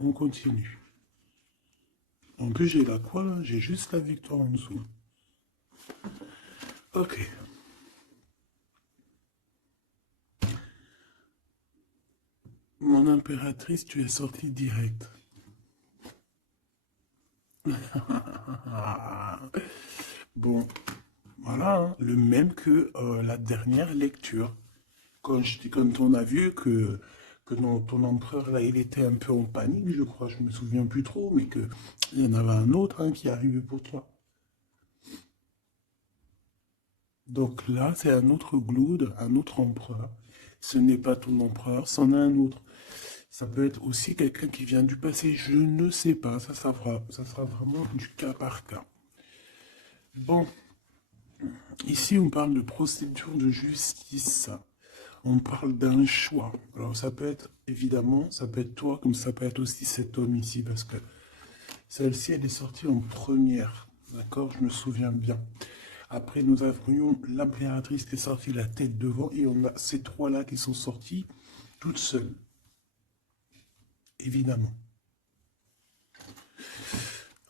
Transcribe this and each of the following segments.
On continue. En plus, j'ai la quoi là? J'ai juste la victoire en dessous. Ok. Mon impératrice, tu es sortie direct. Bon, voilà, hein, le même que la dernière lecture. Quand on a vu que ton empereur, là, il était un peu en panique, je crois, je me souviens plus trop, mais que il y en avait un autre hein, qui arrivait pour toi. Donc là, c'est un autre Glood, un autre empereur. Ce n'est pas ton empereur, c'en est un autre. Ça peut être aussi quelqu'un qui vient du passé, je ne sais pas, ça sera vraiment du cas par cas. Bon, ici on parle de procédure de justice. On parle d'un choix. Alors ça peut être, évidemment, ça peut être toi, comme ça peut être aussi cet homme ici, parce que celle-ci, elle est sortie en première. D'accord? Je me souviens bien. Après, nous avions l'impératrice qui est sortie la tête devant, et on a ces trois-là qui sont sortis toutes seules. Évidemment.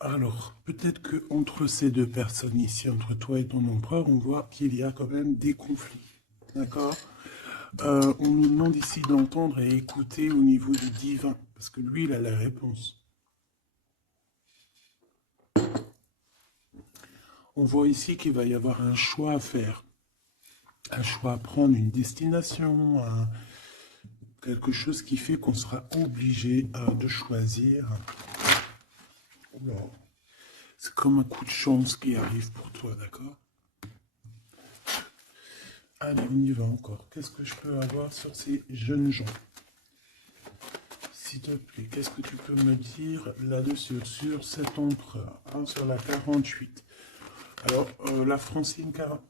Alors, peut-être que entre ces deux personnes ici, entre toi et ton empereur, on voit qu'il y a quand même des conflits. D'accord? On nous demande ici d'entendre et écouter au niveau du divin, parce que lui, il a la réponse. On voit ici qu'il va y avoir un choix à faire, un choix à prendre, une destination, quelque chose qui fait qu'on sera obligé de choisir. C'est comme un coup de chance qui arrive pour toi, d'accord? Allez, on y va encore. Qu'est-ce que je peux avoir sur ces jeunes gens? S'il te plaît, qu'est-ce que tu peux me dire là-dessus, sur cet empereur, hein, sur la 48? Alors, la Francine 40...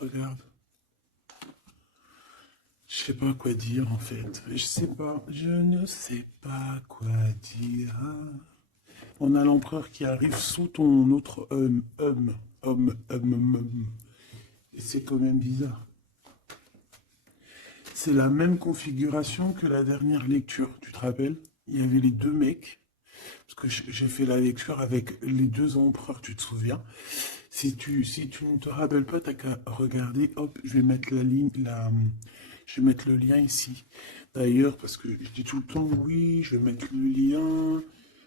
Regarde. Je sais pas quoi dire en fait. Je sais pas. Je ne sais pas quoi dire. On a l'empereur qui arrive sous ton autre homme. Et c'est quand même bizarre. C'est la même configuration que la dernière lecture, tu te rappelles? Il y avait les deux mecs, parce que j'ai fait la lecture avec les deux empereurs, tu te souviens? Si tu ne te rappelles pas, t'as qu'à regarder, hop, je vais mettre la ligne, je vais mettre le lien ici. D'ailleurs, parce que je dis tout le temps, oui, je vais mettre le lien,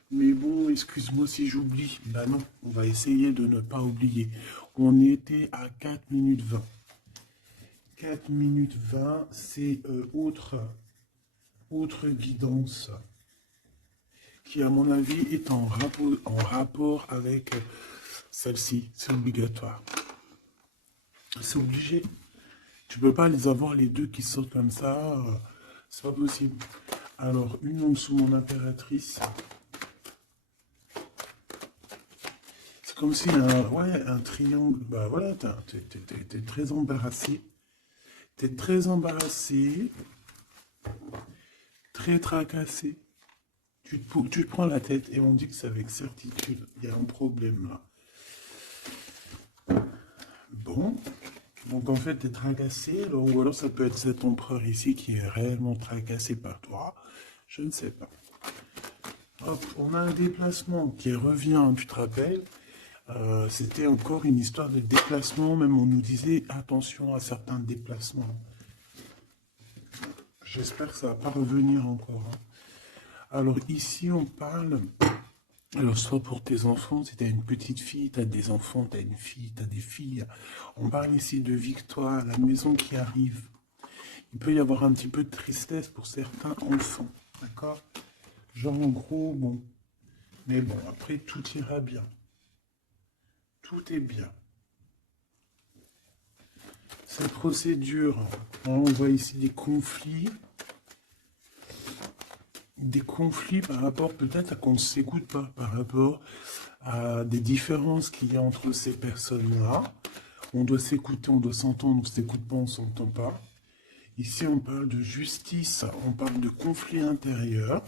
mais bon, excuse-moi si j'oublie. Bah non, on va essayer de ne pas oublier. On était à 4 minutes 20. 4 minutes 20, c'est autre guidance qui, à mon avis, est en rapport avec celle-ci. C'est obligatoire. C'est obligé. Tu peux pas les avoir les deux qui sortent comme ça. C'est pas possible. Alors, une en dessous mon impératrice. C'est comme si un triangle. Bah voilà, t'es très embarrassé. T'es très embarrassé, très tracassé. Tu te prends la tête et on dit que c'est avec certitude. Il y a un problème là. Bon. Donc en fait, tu es tracassé, ou alors ça peut être cet empereur ici qui est réellement tracassé par toi. Je ne sais pas. Hop, on a un déplacement qui revient, tu te rappelles. C'était encore une histoire de déplacement, même on nous disait attention à certains déplacements. J'espère que ça ne va pas revenir encore. Hein. Alors ici, on parle. Alors, soit pour tes enfants, si tu as une petite fille, tu as des enfants, tu as une fille, tu as des filles. On parle ici de victoire, la maison qui arrive. Il peut y avoir un petit peu de tristesse pour certains enfants, d'accord? Genre, en gros, bon. Mais bon, après, tout ira bien. Tout est bien. Cette procédure, on voit ici des conflits par rapport peut-être à qu'on ne s'écoute pas, par rapport à des différences qu'il y a entre ces personnes-là. On doit s'écouter, on doit s'entendre, on ne s'écoute pas, on ne s'entend pas. Ici, on parle de justice, on parle de conflit intérieur,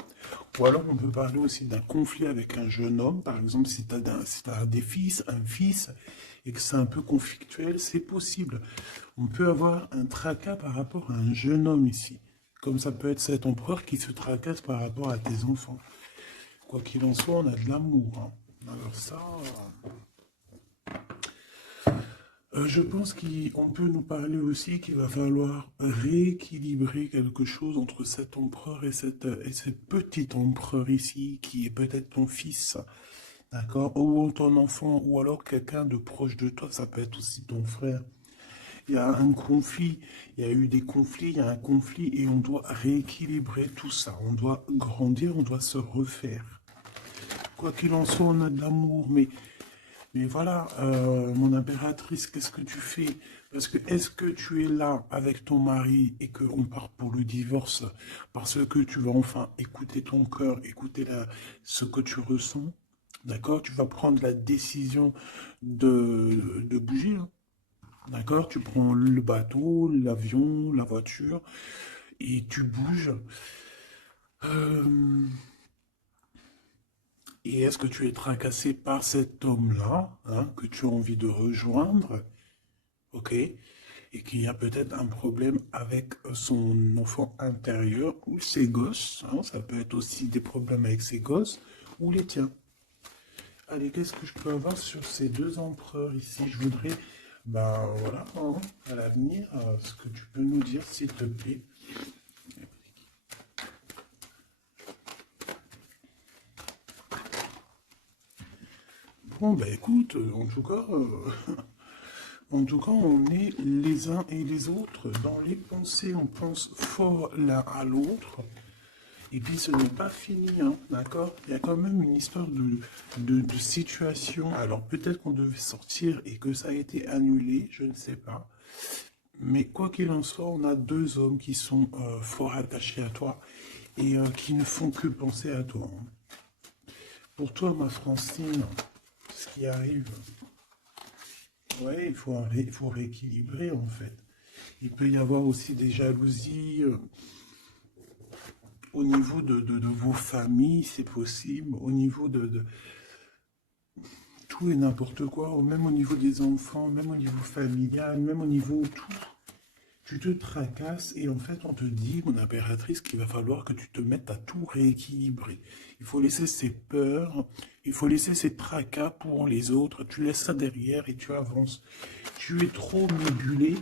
ou alors on peut parler aussi d'un conflit avec un jeune homme, par exemple, si tu as des fils, un fils, et que c'est un peu conflictuel, c'est possible. On peut avoir un tracas par rapport à un jeune homme ici. Comme ça peut être cet empereur qui se tracasse par rapport à tes enfants. Quoi qu'il en soit, on a de l'amour, hein. Alors ça, je pense qu'on peut nous parler aussi qu'il va falloir rééquilibrer quelque chose entre cet empereur et ce petit empereur ici, qui est peut-être ton fils, d'accord, ou ton enfant, ou alors quelqu'un de proche de toi, ça peut être aussi ton frère. Il y a un conflit, il y a eu des conflits, il y a un conflit, et on doit rééquilibrer tout ça. On doit grandir, on doit se refaire. Quoi qu'il en soit, on a de l'amour, mais voilà, mon impératrice, qu'est-ce que tu fais? Parce que est-ce que tu es là avec ton mari et qu'on part pour le divorce parce que tu vas enfin écouter ton cœur, écouter ce que tu ressens? D'accord? Tu vas prendre la décision de bouger, hein. D'accord? Tu prends le bateau, l'avion, la voiture et tu bouges. Euh, et est-ce que tu es tracassé par cet homme-là, hein, que tu as envie de rejoindre? Ok? Et qu'il y a peut-être un problème avec son enfant intérieur ou ses gosses, hein, ça peut être aussi des problèmes avec ses gosses ou les tiens. Allez, qu'est-ce que je peux avoir sur ces deux empereurs ici? Je voudrais, ben voilà, hein, à l'avenir, ce que tu peux nous dire, s'il te plaît. Bon, ben écoute, en tout cas, en tout cas, on est les uns et les autres. Dans les pensées, on pense fort l'un à l'autre. Et puis ce n'est pas fini, hein, d'accord? Il y a quand même une histoire de situation. Alors peut-être qu'on devait sortir et que ça a été annulé, je ne sais pas. Mais quoi qu'il en soit, on a deux hommes qui sont fort attachés à toi et qui ne font que penser à toi, hein. Pour toi, ma Francine, ce qui arrive, ouais, il faut rééquilibrer en fait. Il peut y avoir aussi des jalousies. Au niveau de vos familles, c'est possible, au niveau de tout et n'importe quoi, ou même au niveau des enfants, même au niveau familial, même au niveau tout. Tu te tracasses et en fait on te dit, mon impératrice, qu'il va falloir que tu te mettes à tout rééquilibrer. Il faut laisser ces peurs, il faut laisser ces tracas pour les autres, tu laisses ça derrière et tu avances. Tu es trop mébulé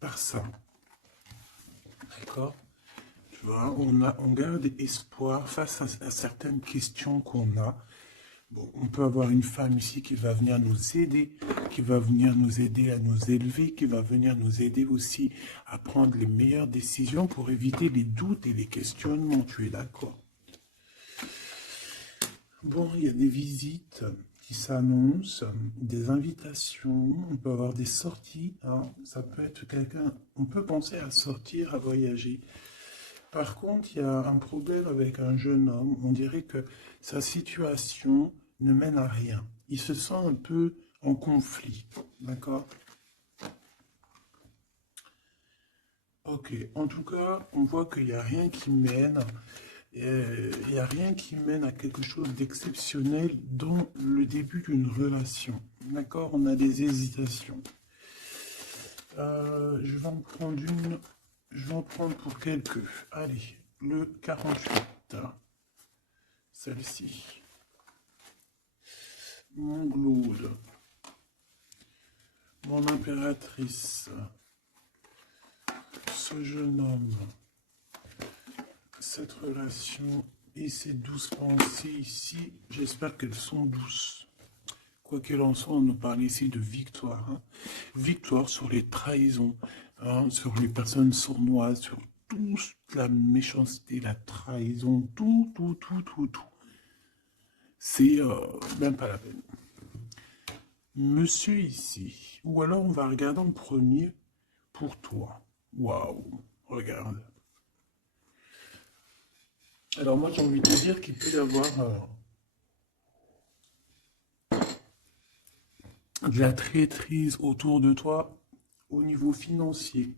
par ça, d'accord? Tu vois, on garde espoir face à certaines questions qu'on a. Bon, on peut avoir une femme ici qui va venir nous aider, qui va venir nous aider à nous élever, qui va venir nous aider aussi à prendre les meilleures décisions pour éviter les doutes et les questionnements. Tu es d'accord? Bon, il y a des visites qui s'annoncent, des invitations, on peut avoir des sorties, hein. Ça peut être quelqu'un, on peut penser à sortir, à voyager. Par contre, il y a un problème avec un jeune homme. On dirait que sa situation ne mène à rien. Il se sent un peu en conflit. D'accord? Ok. En tout cas, on voit qu'il n'y a rien qui mène. Il n'y a rien qui mène à quelque chose d'exceptionnel dans le début d'une relation. D'accord? On a des hésitations. Je vais en prendre une. Je vais en prendre pour quelques. Allez, le 48. Celle-ci. Mon Glaude, mon impératrice, ce jeune homme, cette relation et ces douces pensées ici, j'espère qu'elles sont douces. Quoi qu'il en soit, on nous parle ici de victoire, hein. Victoire sur les trahisons, hein, sur les personnes sournoises, sur toute la méchanceté, la trahison, tout, tout, tout, tout, tout. C'est même pas la peine. Monsieur ici, ou alors on va regarder en premier pour toi. Waouh, regarde. Alors moi j'ai envie de te dire qu'il peut y avoir de la traîtrise autour de toi au niveau financier,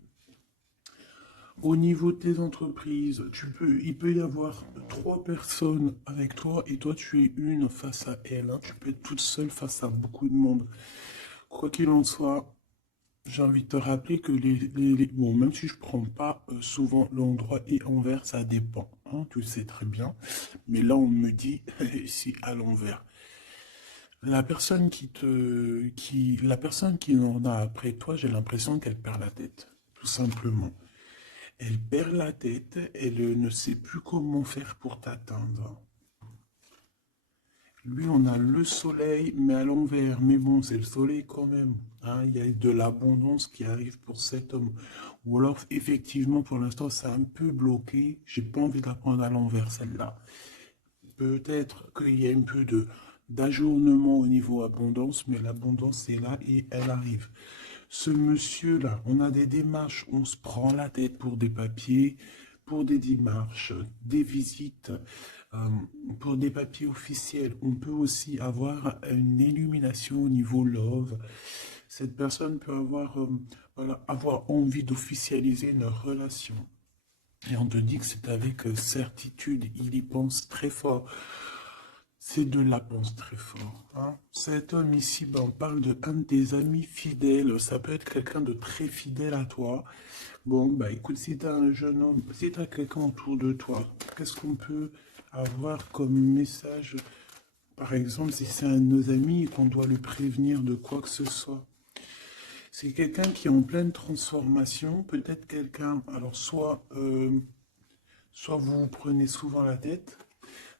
au niveau de tes entreprises. Il peut y avoir trois personnes avec toi et toi tu es une face à elle, hein. Tu peux être toute seule face à beaucoup de monde. Quoi qu'il en soit, J'ai envie de te rappeler que bon, même si je prends pas souvent l'endroit et envers, ça dépend, hein, tu le sais très bien. Mais là, on me dit si à l'envers. La personne qui en a après toi, j'ai l'impression qu'elle perd la tête, tout simplement. Elle perd la tête, elle ne sait plus comment faire pour t'atteindre. Lui, on a le soleil, mais à l'envers. Mais bon, c'est le soleil quand même, hein. Il y a de l'abondance qui arrive pour cet homme. Ou alors, effectivement, pour l'instant, c'est un peu bloqué. J'ai pas envie de la prendre à l'envers, celle-là. Peut-être qu'il y a un peu de d'ajournement au niveau abondance, mais l'abondance est là et elle arrive. Ce monsieur-là, on a des démarches, on se prend la tête pour des papiers, pour des démarches, des visites, euh, pour des papiers officiels. On peut aussi avoir une illumination au niveau love. Cette personne peut avoir, voilà, avoir envie d'officialiser une relation. Et on te dit que c'est avec certitude, il y pense très fort. C'est de la pense très fort, hein. Cet homme ici, ben, on parle de un de tes amis fidèles. Ça peut être quelqu'un de très fidèle à toi. Bon, bah écoute, si tu as un jeune homme, si tu as quelqu'un autour de toi, qu'est-ce qu'on peut avoir comme message? Par exemple, si c'est un de nos amis et qu'on doit le prévenir de quoi que ce soit. C'est quelqu'un qui est en pleine transformation, peut-être quelqu'un, alors soit vous vous prenez souvent la tête,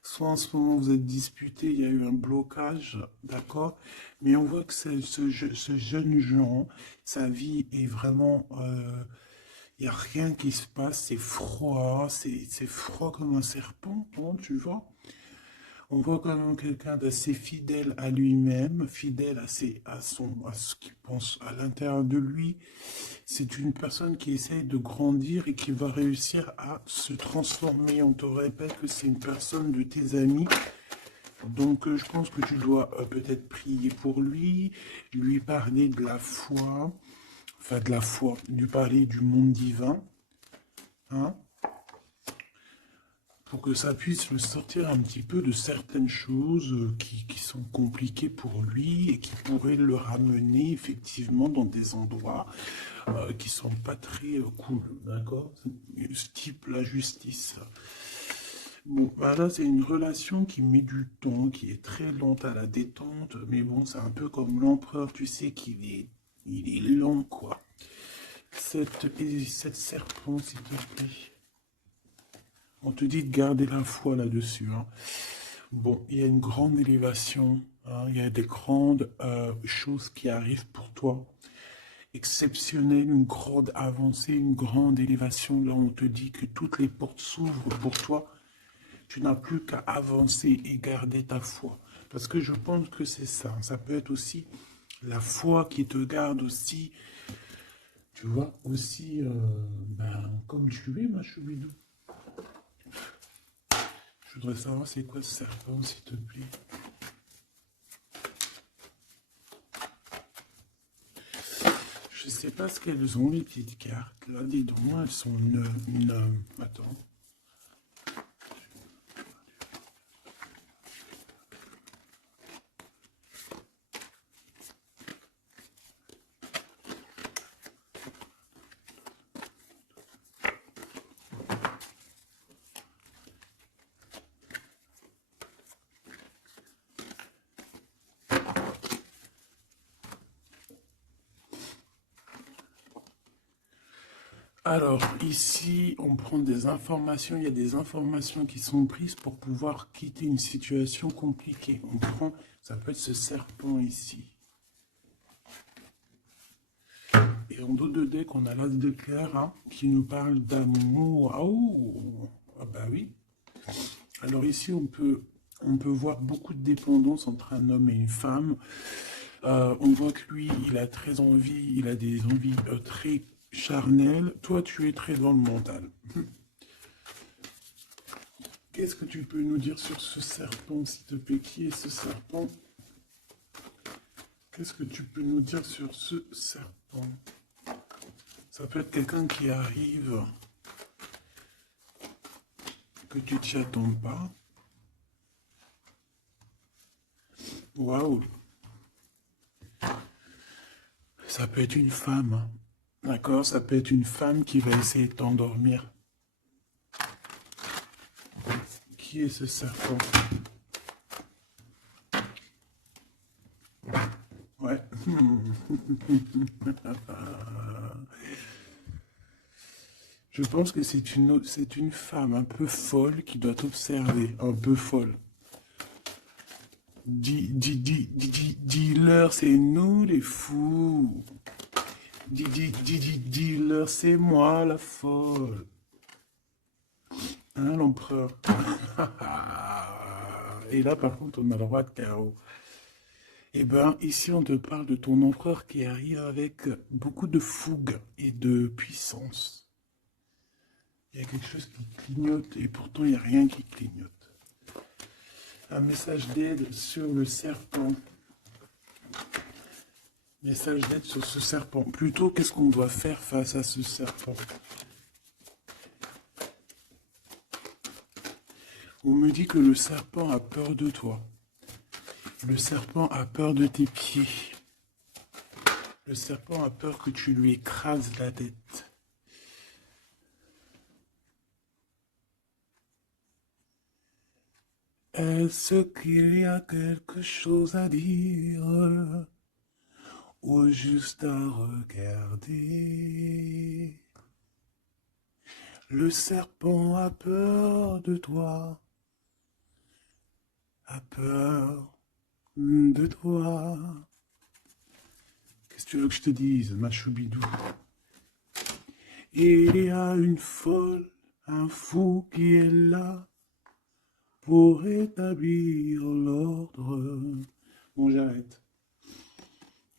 soit en ce moment vous êtes disputé, il y a eu un blocage, d'accord? Mais on voit que ce jeune Jean, sa vie est vraiment, il n'y a rien qui se passe, c'est froid, c'est froid comme un serpent, hein, tu vois? On voit quand même quelqu'un d'assez fidèle à lui-même, fidèle à ce qu'il pense à l'intérieur de lui. C'est une personne qui essaye de grandir et qui va réussir à se transformer. On te répète que c'est une personne de tes amis. Donc je pense que tu dois peut-être prier pour lui parler de la foi, enfin de la foi, lui parler du monde divin, hein, pour que ça puisse le sortir un petit peu de certaines choses qui sont compliquées pour lui et qui pourraient le ramener effectivement dans des endroits qui sont pas très cool, d'accord? Ce type la justice. Bon, bah là, c'est une relation qui met du temps, qui est très lente à la détente, mais bon, c'est un peu comme l'empereur, tu sais il est lent, quoi. Cette serpent, s'il te plaît. On te dit de garder la foi là-dessus, hein. Bon, il y a une grande élévation, hein, il y a des grandes choses qui arrivent pour toi. Exceptionnelles, une grande avancée, une grande élévation. Là, on te dit que toutes les portes s'ouvrent pour toi. Tu n'as plus qu'à avancer et garder ta foi. Parce que je pense que c'est ça. Ça peut être aussi la foi qui te garde aussi, tu vois, aussi, ben, comme tu es, ma choubidou. Je voudrais savoir c'est quoi ce serpent, s'il te plaît. Je sais pas ce qu'elles ont, les petites cartes. Là, dis donc, moi, elles sont attends. Alors, ici, on prend des informations. Il y a des informations qui sont prises pour pouvoir quitter une situation compliquée. On prend, ça peut être ce serpent ici. Et en dos de deck, on a l'as de cœur, hein, qui nous parle d'amour. Oh, ah bah oui. Alors ici, on peut voir beaucoup de dépendance entre un homme et une femme. On voit que lui, il a très envie, il a des envies très charnelles. Toi, tu es très dans le mental. Qu'est-ce que tu peux nous dire sur ce serpent, s'il te plaît? Qui est ce serpent? Qu'est-ce que tu peux nous dire sur ce serpent? Ça peut être quelqu'un qui arrive, que tu t'y attends pas. Waouh! Ça peut être une femme, hein. D'accord? Ça peut être une femme qui va essayer de t'endormir. Qui est ce serpent? Ouais. Je pense que c'est une femme un peu folle qui doit t'observer, un peu folle. Dis-leur, c'est nous les fous. Dis-leur, c'est moi la folle. Hein, l'empereur? Et là, par contre, on a le roi de carreau. Eh ben, ici, on te parle de ton empereur qui arrive avec beaucoup de fougue et de puissance. Il y a quelque chose qui clignote et pourtant, il n'y a rien qui clignote. Un message d'aide sur le serpent. Message d'aide sur ce serpent. Plutôt, qu'est-ce qu'on doit faire face à ce serpent? On me dit que le serpent a peur de toi. Le serpent a peur de tes pieds. Le serpent a peur que tu lui écrases la tête. Est-ce qu'il y a quelque chose à dire ou juste à regarder? Le serpent a peur de toi, a peur de toi. Qu'est-ce que tu veux que je te dise, ma choubidou? Il y a une folle, un fou qui est là pour établir l'ordre. Bon, j'arrête.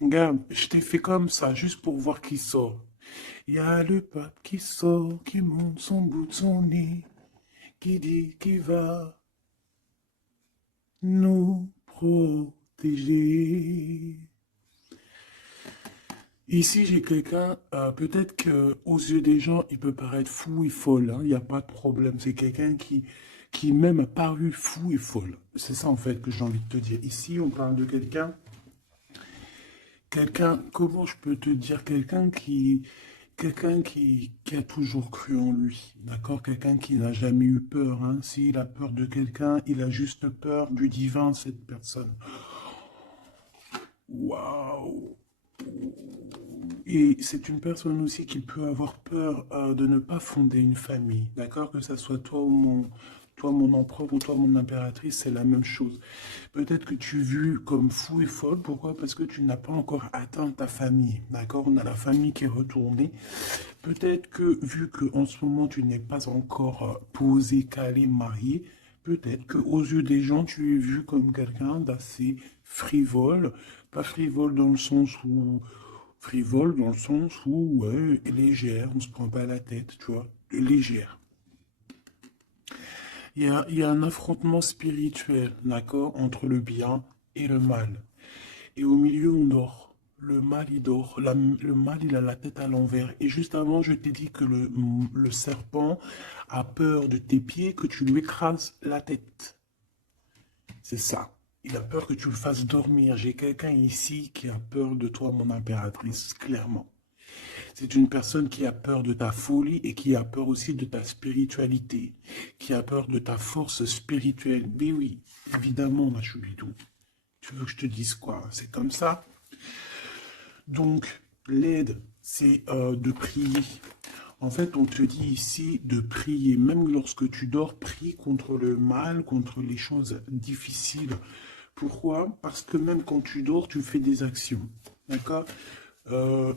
Regarde, je t'ai fait comme ça, juste pour voir qui sort. Il y a le pape qui sort, qui monte son bout de son nez, qui dit qu'il va nous protéger. Ici, j'ai quelqu'un, peut-être que aux yeux des gens, il peut paraître fou et folle, hein, il n'y a pas de problème. C'est quelqu'un qui même a paru fou et folle. C'est ça, en fait, que j'ai envie de te dire. Ici, on parle de comment je peux te dire, quelqu'un qui a toujours cru en lui, d'accord? Quelqu'un qui n'a jamais eu peur, hein. S'il a peur de quelqu'un, il a juste peur du divin, cette personne. Waouh! Et c'est une personne aussi qui peut avoir peur de ne pas fonder une famille, d'accord? Que ce soit toi mon empereur ou toi mon impératrice, c'est la même chose. Peut-être que tu es vu comme fou et folle, pourquoi? Parce que tu n'as pas encore atteint ta famille, d'accord? On a la famille qui est retournée. Peut-être que vu que en ce moment tu n'es pas encore posé, calé, marié, peut-être que aux yeux des gens tu es vu comme quelqu'un d'assez frivole, pas frivole dans le sens où ouais, légère, on se prend pas la tête, tu vois, légère. Il y a un affrontement spirituel, d'accord, entre le bien et le mal. Et au milieu, on dort. Le mal, il dort. Le mal, il a la tête à l'envers. Et juste avant, je t'ai dit que le serpent a peur de tes pieds, que tu lui écrases la tête. C'est ça. Il a peur que tu le fasses dormir. J'ai quelqu'un ici qui a peur de toi, mon impératrice, clairement. C'est une personne qui a peur de ta folie et qui a peur aussi de ta spiritualité, qui a peur de ta force spirituelle. Mais oui, évidemment, ma choubidou. Tu veux que je te dise quoi? C'est comme ça. Donc, l'aide, c'est de prier. En fait, on te dit ici de prier. Même lorsque tu dors, prie contre le mal, contre les choses difficiles. Pourquoi? Parce que même quand tu dors, tu fais des actions. D'accord?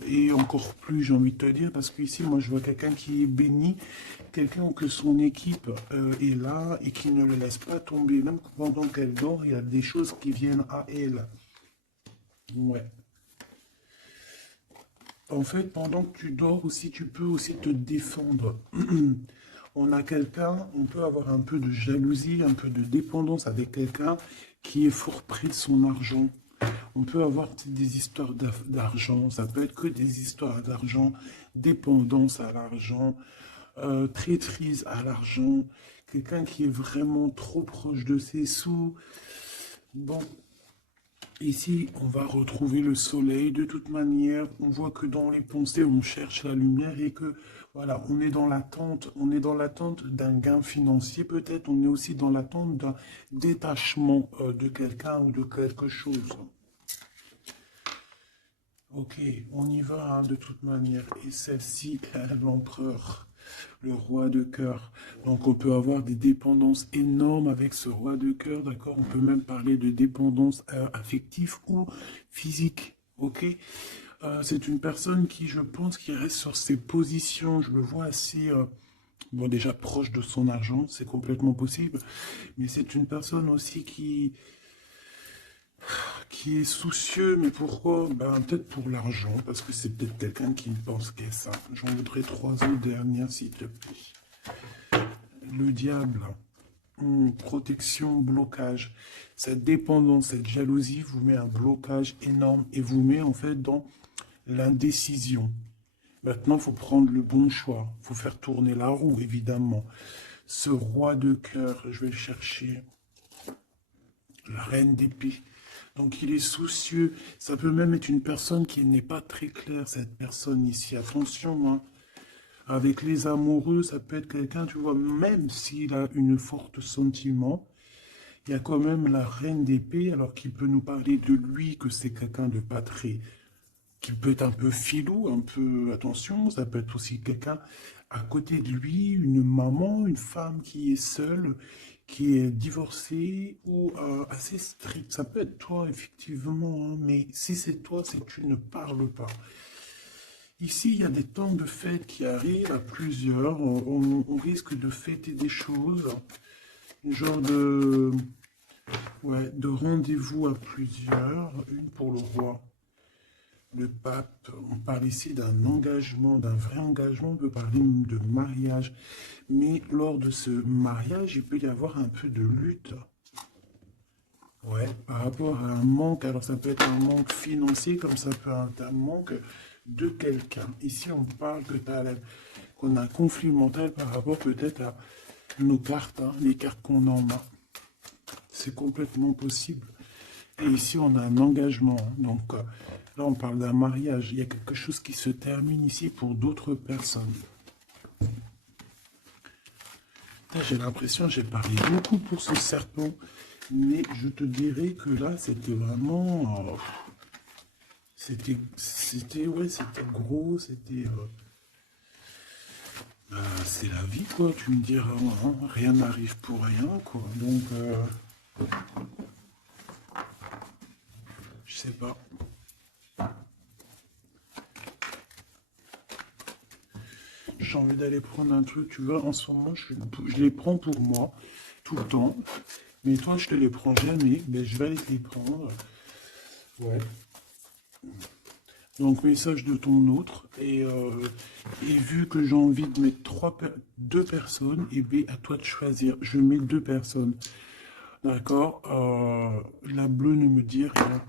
Et encore plus, j'ai envie de te dire, parce qu'ici, moi, je vois quelqu'un qui est béni, quelqu'un que son équipe est là et qui ne le laisse pas tomber. Même pendant qu'elle dort, il y a des choses qui viennent à elle. Ouais. En fait, pendant que tu dors aussi, tu peux aussi te défendre. On a quelqu'un, on peut avoir un peu de jalousie, un peu de dépendance avec quelqu'un qui est fort pris de son argent. On peut avoir des histoires d'argent, ça peut être que des histoires d'argent, dépendance à l'argent, traîtrise à l'argent, quelqu'un qui est vraiment trop proche de ses sous. Bon, Ici, on va retrouver le soleil. De toute manière, on voit que dans les pensées, on cherche la lumière et que, voilà, on est dans l'attente d'un gain financier peut-être, on est aussi dans l'attente d'un détachement de quelqu'un ou de quelque chose. Ok, on y va hein, de toute manière. Et celle-ci, l'empereur, le roi de cœur. Donc on peut avoir des dépendances énormes avec ce roi de cœur, d'accord? On peut même parler de dépendance affective ou physique, ok? C'est une personne qui, je pense, qui reste sur ses positions. Je le vois assez, bon déjà proche de son argent, c'est complètement possible. Mais c'est une personne aussi qui est soucieux, mais pourquoi? Ben, peut-être pour l'argent, parce que c'est peut-être quelqu'un qui ne pense qu'à ça. J'en voudrais trois autres dernières, s'il te plaît. Le diable, protection, blocage. Cette dépendance, cette jalousie vous met un blocage énorme et vous met en fait dans l'indécision. Maintenant, il faut prendre le bon choix. Il faut faire tourner la roue, évidemment. Ce roi de cœur, je vais le chercher. La reine d'épée. Donc il est soucieux. Ça peut même être une personne qui n'est pas très claire, cette personne ici. Attention, hein. Avec les amoureux, ça peut être quelqu'un, tu vois, même s'il a une forte sentiment, il y a quand même la reine d'épée, alors qu'il peut nous parler de lui, que c'est quelqu'un de pas très, qui peut être un peu filou, un peu, attention, ça peut être aussi quelqu'un à côté de lui, une maman, une femme qui est seule, qui est divorcée ou assez stricte. Ça peut être toi, effectivement, hein, mais si c'est toi, c'est que tu ne parles pas. Ici, il y a des temps de fête qui arrivent à plusieurs. On risque de fêter des choses, un genre de, ouais, de rendez-vous à plusieurs, une pour le roi. Le pape, on parle ici d'un engagement, d'un vrai engagement, on peut parler de mariage. Mais lors de ce mariage, il peut y avoir un peu de lutte. Ouais, par rapport à un manque, alors ça peut être un manque financier, comme ça peut être un manque de quelqu'un. Ici, on parle qu'on a un conflit mental par rapport peut-être à nos cartes, hein, les cartes qu'on en a. C'est complètement possible. Et ici, on a un engagement. Hein. Donc là, on parle d'un mariage. Il y a quelque chose qui se termine ici pour d'autres personnes. J'ai l'impression, j'ai parlé beaucoup pour ce serpent, mais je te dirais que là, c'était vraiment... ouais, c'était gros, c'est la vie, quoi. Tu me diras, hein, rien n'arrive pour rien, quoi. Donc, je sais pas. J'ai envie d'aller prendre un truc, tu vois, en ce moment, je les prends pour moi, tout le temps. Mais toi, je te les prends jamais, mais je vais aller te les prendre. Ouais. Donc, message de ton autre. Et vu que j'ai envie de mettre deux personnes, et bien, à toi de choisir. Je mets deux personnes. D'accord. La bleue ne me dit rien.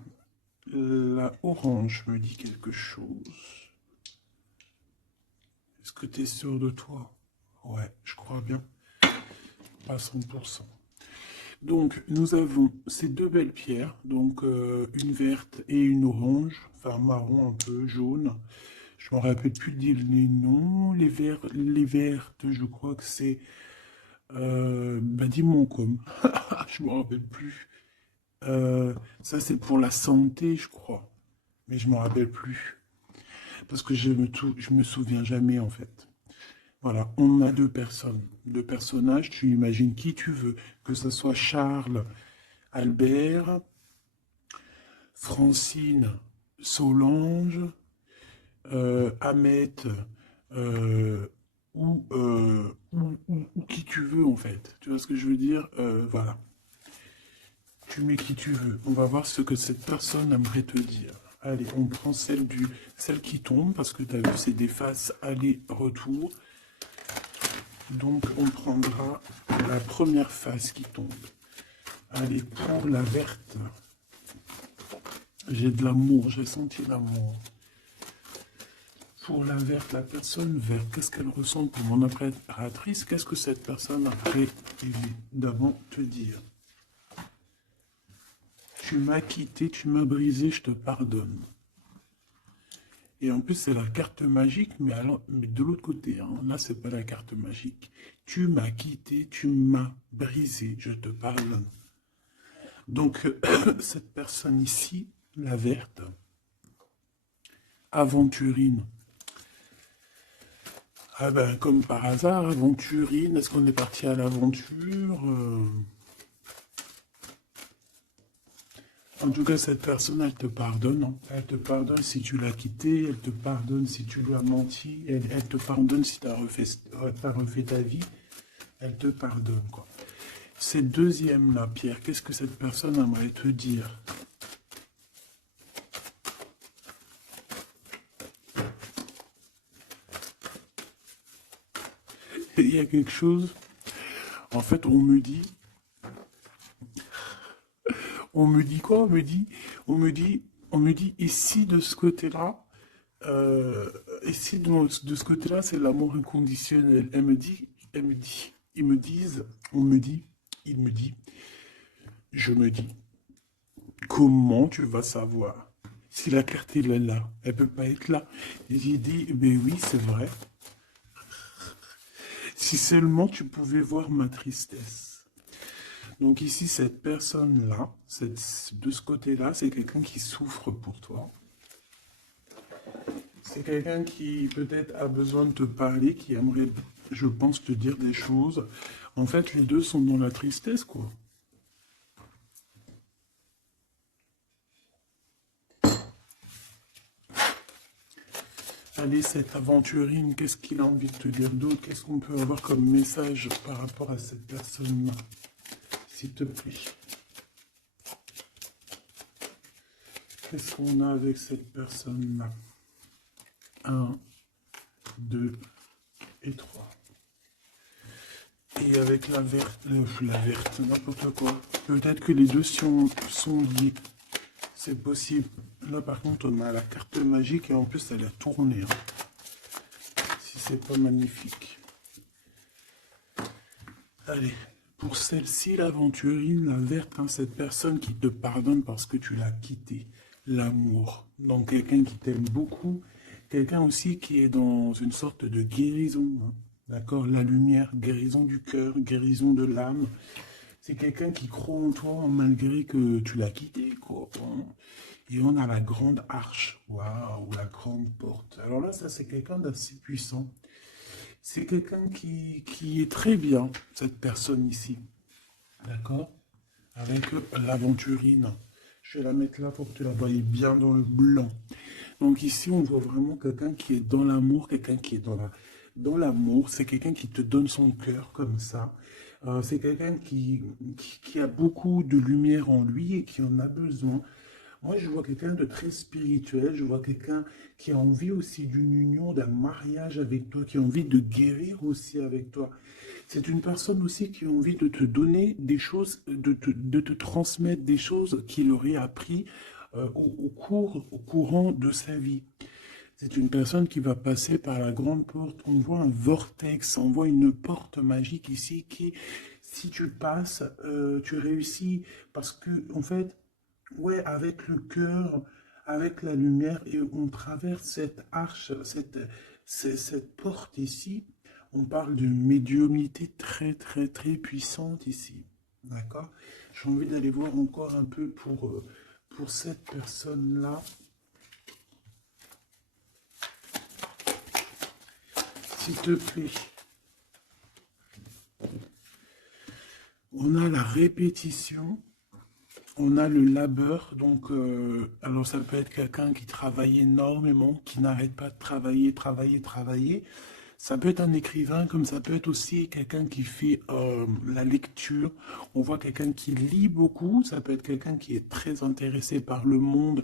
La orange me dit quelque chose. Est-ce que tu es sûr de toi? Ouais, je crois bien. Pas 100%. Donc, nous avons ces deux belles pierres, donc une verte et une orange, enfin marron un peu, jaune. Je me rappelle plus les noms. Les vertes, je crois que c'est Badimonkom. Je me rappelle plus. Ça, c'est pour la santé, je crois. Mais je me rappelle plus. Parce que je me souviens jamais, en fait. Voilà, on a deux personnes, deux personnages, tu imagines qui tu veux, que ce soit Charles, Albert, Francine, Solange, Ahmet, euh, ou qui tu veux en fait. Tu vois ce que je veux dire? Voilà, tu mets qui tu veux. On va voir ce que cette personne aimerait te dire. Allez, on prend celle qui tombe, parce que tu as vu, c'est des faces aller-retour. Donc, on prendra la première face qui tombe. Allez, pour la verte. J'ai de l'amour, j'ai senti l'amour. Pour la verte, la personne verte, qu'est-ce qu'elle ressent pour mon impératrice? Qu'est-ce que cette personne aimerait évidemment te dire? Tu m'as quitté, tu m'as brisé, je te pardonne. Et en plus, c'est la carte magique, mais, alors, mais de l'autre côté, hein, là, c'est pas la carte magique. Tu m'as quitté, tu m'as brisé, je te pardonne. Donc, cette personne ici, la verte, aventurine. Ah ben, comme par hasard, aventurine, est-ce qu'on est parti à l'aventure En tout cas, cette personne, elle te pardonne. Hein. Elle te pardonne si tu l'as quitté, elle te pardonne si tu lui as menti, elle te pardonne si tu as refait ta vie, elle te pardonne, quoi. Cette deuxième-là, Pierre, qu'est-ce que cette personne aimerait te dire? Il y a quelque chose, en fait, on me dit quoi? On me dit, ici, de ce côté-là, ici, de ce côté-là, c'est l'amour inconditionnel. Ils me disent, on me dit, il me dit, je me dis, comment tu vas savoir? Si la carte elle est là, elle peut pas être là. Et j'ai dit, ben oui, c'est vrai. Si seulement tu pouvais voir ma tristesse. Donc ici, cette personne-là, de ce côté-là, c'est quelqu'un qui souffre pour toi. C'est quelqu'un qui peut-être a besoin de te parler, qui aimerait, je pense, te dire des choses. En fait, les deux sont dans la tristesse, quoi. Allez, cette aventurine, qu'est-ce qu'il a envie de te dire d'autre? Qu'est-ce qu'on peut avoir comme message par rapport à cette personne-là? S'il te plaît. Qu'est-ce qu'on a avec cette personne-là? 1, 2 et 3. Et avec la verte, n'importe quoi. Peut-être que les deux sont liés. C'est possible. Là, par contre, on a la carte magique et en plus, elle a tourné. Hein. Si c'est pas magnifique. Allez, pour celle-ci, l'aventurine, la verte, hein, cette personne qui te pardonne parce que tu l'as quitté. L'amour. Donc, quelqu'un qui t'aime beaucoup. Quelqu'un aussi qui est dans une sorte de guérison. Hein. D'accord? La lumière, guérison du cœur, guérison de l'âme. C'est quelqu'un qui croit en toi malgré que tu l'as quitté, quoi. Hein. Et on a la grande arche. Waouh, la grande porte. Alors là, ça, c'est quelqu'un d'assez puissant. C'est quelqu'un qui est très bien, cette personne ici. D'accord? Avec l'aventurine. Je vais la mettre là pour que tu la voyes bien dans le blanc. Donc ici, on voit vraiment quelqu'un qui est dans l'amour, quelqu'un qui est dans l'amour. C'est quelqu'un qui te donne son cœur comme ça. C'est quelqu'un qui a beaucoup de lumière en lui et qui en a besoin. Moi, je vois quelqu'un de très spirituel. Je vois quelqu'un qui a envie aussi d'une union, d'un mariage avec toi, qui a envie de guérir aussi avec toi. C'est une personne aussi qui a envie de te donner des choses, de te transmettre des choses qu'il aurait appris au courant de sa vie. C'est une personne qui va passer par la grande porte. On voit un vortex, on voit une porte magique ici qui, si tu passes, tu réussis. Parce que, en fait, ouais, avec le cœur, avec la lumière, et on traverse cette arche, cette porte ici. On parle d'une médiumnité très, très, très puissante ici. D'accord? J'ai envie d'aller voir encore un peu pour cette personne-là. S'il te plaît. On a la répétition. On a le labeur, donc, alors ça peut être quelqu'un qui travaille énormément, qui n'arrête pas de travailler, travailler, travailler. Ça peut être un écrivain, comme ça peut être aussi quelqu'un qui fait la lecture. On voit quelqu'un qui lit beaucoup, ça peut être quelqu'un qui est très intéressé par le monde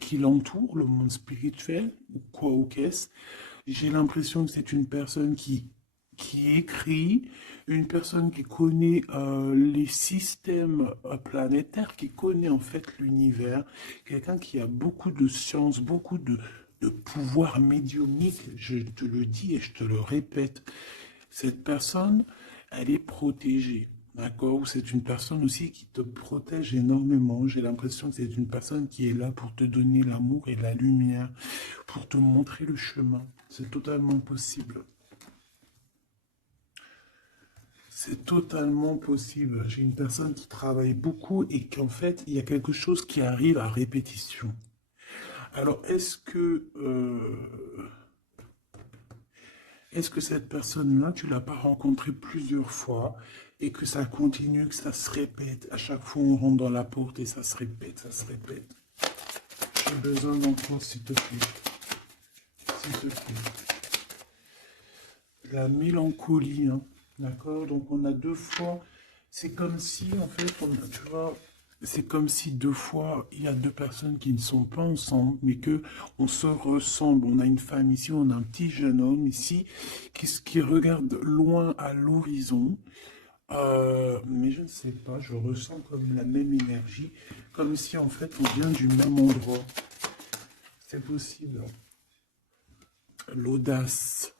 qui l'entoure, le monde spirituel, ou quoi ou qu'est-ce. J'ai l'impression que c'est une personne qui écrit, une personne qui connaît les systèmes planétaires, qui connaît en fait l'univers, quelqu'un qui a beaucoup de science, beaucoup de pouvoir médiumnique, je te le dis et je te le répète. Cette personne, elle est protégée. d'accord? Ou c'est une personne aussi qui te protège énormément. J'ai l'impression que c'est une personne qui est là pour te donner l'amour et la lumière, pour te montrer le chemin. C'est totalement possible. C'est totalement possible. J'ai une personne qui travaille beaucoup et qu'en fait, il y a quelque chose qui arrive à répétition. Alors, est-ce que cette personne-là, tu l'as pas rencontrée plusieurs fois et que ça continue, que ça se répète? À chaque fois, on rentre dans la porte et ça se répète, ça se répète. J'ai besoin d'encore, s'il te plaît. S'il te plaît. La mélancolie, hein. D'accord? Donc, on a deux fois. C'est comme si, en fait, tu vois, c'est comme si deux fois, il y a deux personnes qui ne sont pas ensemble, mais que on se ressemble. On a une femme ici, on a un petit jeune homme ici, qui regarde loin à l'horizon. Mais je ne sais pas, je ressens comme la même énergie, comme si en fait on vient du même endroit. C'est possible. L'audace.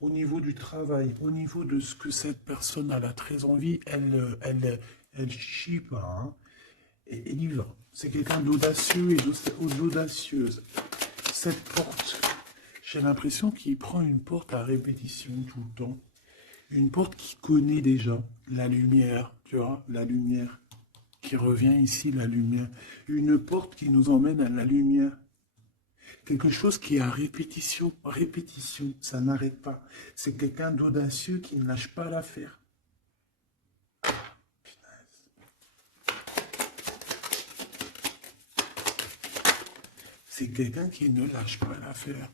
Au niveau du travail, au niveau de ce que cette personne a très envie, elle chie pas, hein, et elle y va. C'est quelqu'un d'audacieux et d'audacieuse. Cette porte, j'ai l'impression qu'il prend une porte à répétition tout le temps. Une porte qu'il connaît déjà. La lumière, tu vois, la lumière qui revient ici, la lumière. Une porte qui nous emmène à la lumière. Quelque chose qui est à répétition, répétition, ça n'arrête pas. C'est quelqu'un d'audacieux qui ne lâche pas l'affaire. C'est quelqu'un qui ne lâche pas l'affaire.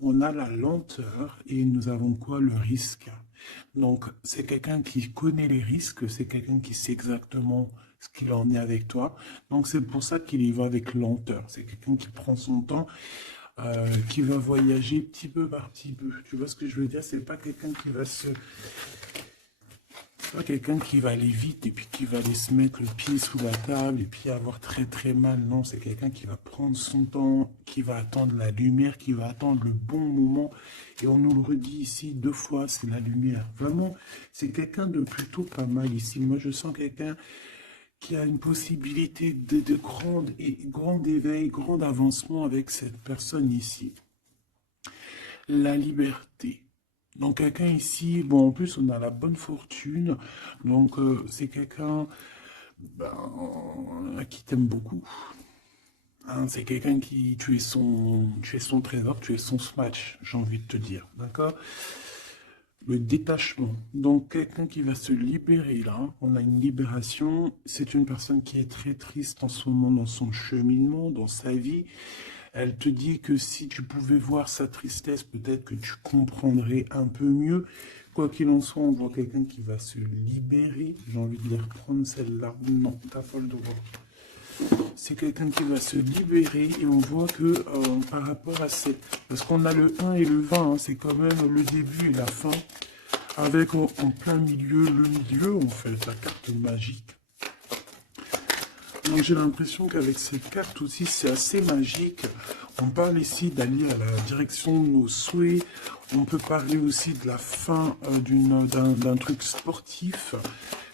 On a la lenteur et nous avons quoi? Le risque. Donc, c'est quelqu'un qui connaît les risques, c'est quelqu'un qui sait exactement ce qu'il en est avec toi. Donc, c'est pour ça qu'il y va avec lenteur. C'est quelqu'un qui prend son temps, qui va voyager petit peu par petit peu. Tu vois ce que je veux dire? C'est pas quelqu'un qui va se... C'est pas quelqu'un qui va aller vite et puis qui va aller se mettre le pied sous la table et puis avoir très très mal. Non, c'est quelqu'un qui va prendre son temps, qui va attendre la lumière, qui va attendre le bon moment. Et on nous le redit ici deux fois, c'est la lumière. Vraiment, c'est quelqu'un de plutôt pas mal ici. Moi, je sens quelqu'un qui a une possibilité de grand éveil, grand avancement avec cette personne ici. La liberté. Donc quelqu'un ici, bon en plus on a la bonne fortune, donc c'est quelqu'un qui t'aime beaucoup. Hein, c'est quelqu'un qui, tu es son trésor, tu es son smash, j'ai envie de te dire, d'accord? Le détachement. Donc quelqu'un qui va se libérer là, on a une libération, c'est une personne qui est très triste en ce moment dans son cheminement, dans sa vie. Elle te dit que si tu pouvais voir sa tristesse, peut-être que tu comprendrais un peu mieux. Quoi qu'il en soit, on voit quelqu'un qui va se libérer. J'ai envie de les reprendre celle-là. Non, t'as pas le droit. C'est quelqu'un qui va se libérer et on voit que par rapport à ces... Parce qu'on a le 1 et le 20, hein, c'est quand même le début et la fin. Avec en plein milieu, le milieu, en fait, la carte magique. Donc j'ai l'impression qu'avec cette carte aussi, c'est assez magique. On parle ici d'aller à la direction de nos souhaits. On peut parler aussi de la fin d'un truc sportif.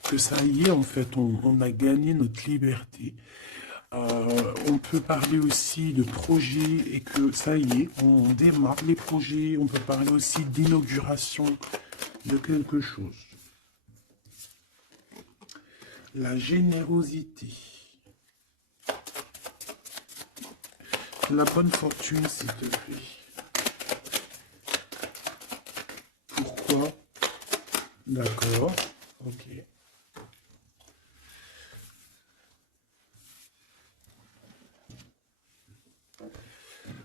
Que ça y est, en fait, on a gagné notre liberté. On peut parler aussi de projets et que ça y est, on démarre les projets. On peut parler aussi d'inauguration de quelque chose. La générosité. La bonne fortune, s'il te plaît. Pourquoi? D'accord. Ok.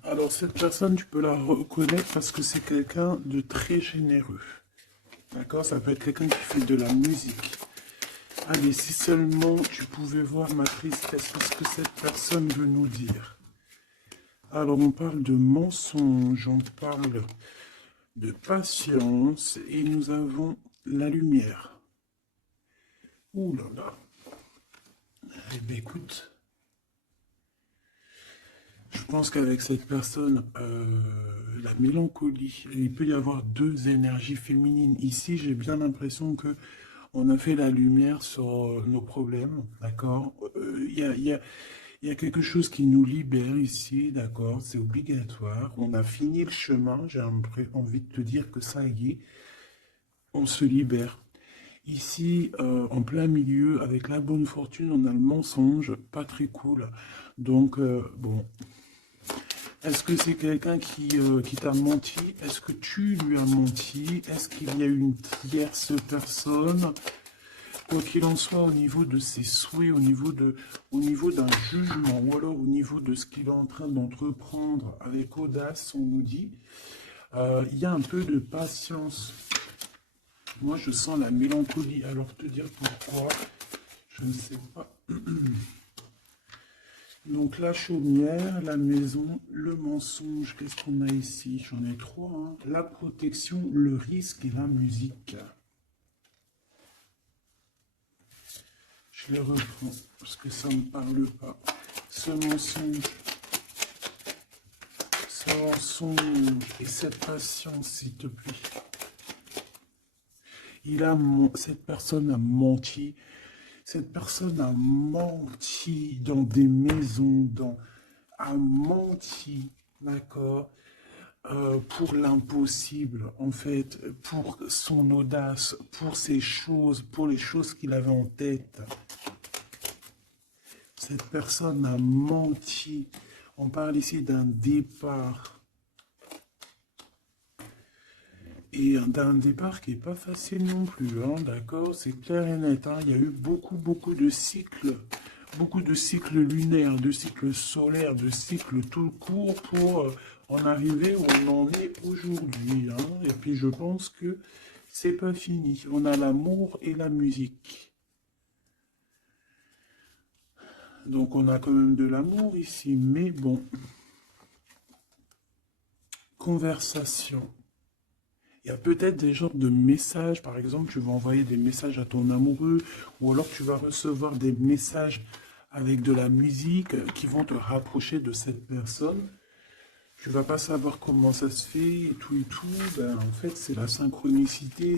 Alors, cette personne, tu peux la reconnaître parce que c'est quelqu'un de très généreux. D'accord? Ça peut être quelqu'un qui fait de la musique. Allez, si seulement tu pouvais voir ma tristesse, qu'est-ce que cette personne veut nous dire? Alors, on parle de mensonge, on parle de patience et nous avons la lumière. Ouh là là. Eh bien, écoute, Je pense qu'avec cette personne, la mélancolie, il peut y avoir deux énergies féminines. Ici, j'ai bien l'impression que on a fait la lumière sur nos problèmes, d'accord? Il y a quelque chose qui nous libère ici, d'accord? C'est obligatoire. On a fini le chemin. J'ai envie de te dire que ça y est, on se libère. Ici, en plein milieu, avec la bonne fortune, on a le mensonge, pas très cool. Donc, bon, est-ce que c'est quelqu'un qui t'a menti? Est-ce que tu lui as menti? Est-ce qu'il y a une tierce personne? Quoi qu'il en soit, au niveau de ses souhaits, au niveau d'un jugement, ou alors au niveau de ce qu'il est en train d'entreprendre avec audace, on nous dit, il y a un peu de patience. Moi, je sens la mélancolie. Alors, te dire pourquoi, je ne sais pas. Donc, la chaumière, la maison, le mensonge. Qu'est-ce qu'on a ici? J'en ai trois, hein. La protection, le risque et la musique. Je les reprends parce que ça ne me parle pas. Ce mensonge et cette patience, s'il te plaît. Cette personne a menti. Cette personne a menti dans des maisons, a menti, d'accord, pour l'impossible, en fait, pour son audace, pour ses choses, pour les choses qu'il avait en tête. Cette personne a menti. On parle ici d'un départ. Et d'un départ qui n'est pas facile non plus, hein, d'accord? C'est clair et net, hein. Il y a eu beaucoup de cycles lunaires, de cycles solaires, de cycles tout court pour en arriver où on en est aujourd'hui, hein. Et puis je pense que c'est pas fini. On a l'amour et la musique. Donc on a quand même de l'amour ici, mais bon. Conversation. Il y a peut-être des genres de messages, par exemple, tu vas envoyer des messages à ton amoureux, ou alors tu vas recevoir des messages avec de la musique qui vont te rapprocher de cette personne. Tu vas pas savoir comment ça se fait et tout et tout. Ben, en fait, c'est la synchronicité,